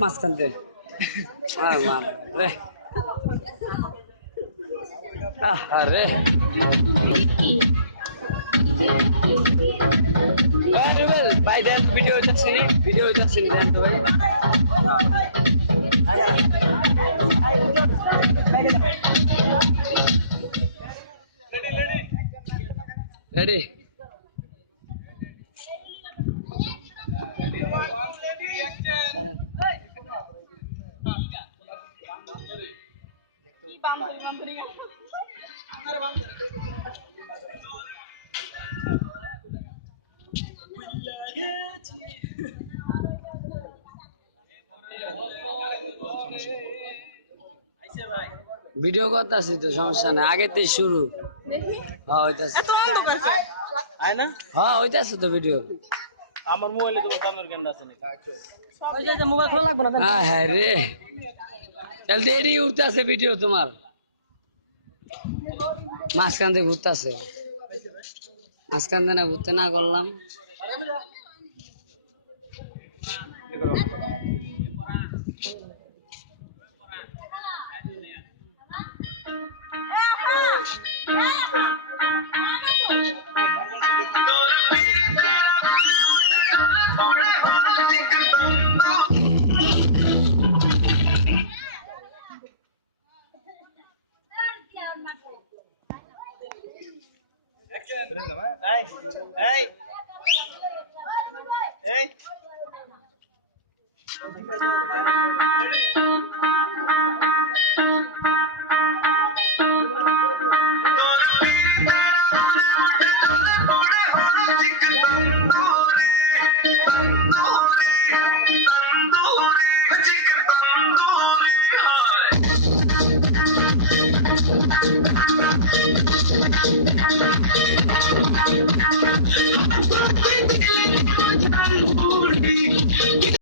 মাঝখান দিয়ে রে আরে রুবেল ভাই দেন ভিডিও হইতাছে নি দেন তো ভাই রেডি ভিডিও করতেছি তো সমস্যা নাই আগেতেই শুরু হ্যাঁ হইতাছে এত অন্ধকার কেন? আয় না হ্যাঁ হইতাছে তো ভিডিও আমার মোবাইলে তোমার কামের ক্যামেরা আছে নাকি ওই যে মোবাইল খোলা লাগবে না। হ্যাঁ রে চল দেরি উঠতেছে ভিডিও তোমার মাঝখান থেকে ঘুরতেছে মাঝখান থেকে না ঘুরতে না করলাম এই এই